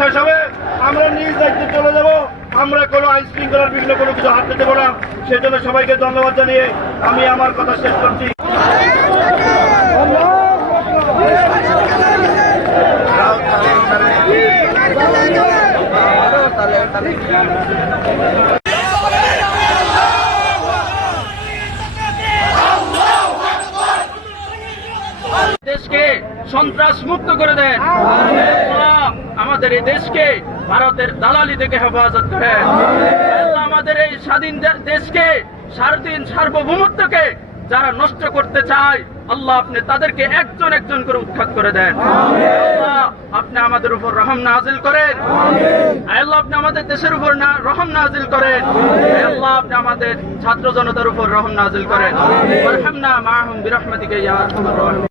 শেষ হবে, আমরা নিজ দায়িত্বে চলে যাব। আমরা কোনো আইন শৃঙ্খলার বিভিন্ন কোনো কিছু হাতে দেবো না। সেজন্য সবাইকে ধন্যবাদ জানিয়ে আমি আমার কথা শেষ করছি। দেশকে সন্ত্রাস মুক্ত করে দেন। আমাদের এই দেশকে ভারতের দালালি থেকে হেফাজত করেন। আমাদের এই স্বাধীন দেশকে স্বাধীন সার্বভৌমত্বকে যারা নষ্ট করতে চায়, আল্লাহ আপনি তাদেরকে একজন একজন করে উৎখাত করে দেন। আপনি আমাদের উপর রহম নাজিল করেন। আল্লাহ আপনি আমাদের দেশের উপর রহম নাজিল করেন। আল্লাহ আপনি আমাদের ছাত্র জনতার উপর রহম নাজিল করেন। ওয়ারহামনা মাআহুম বিরহমাতিকা ইয়া আরহামার রাহিমিন।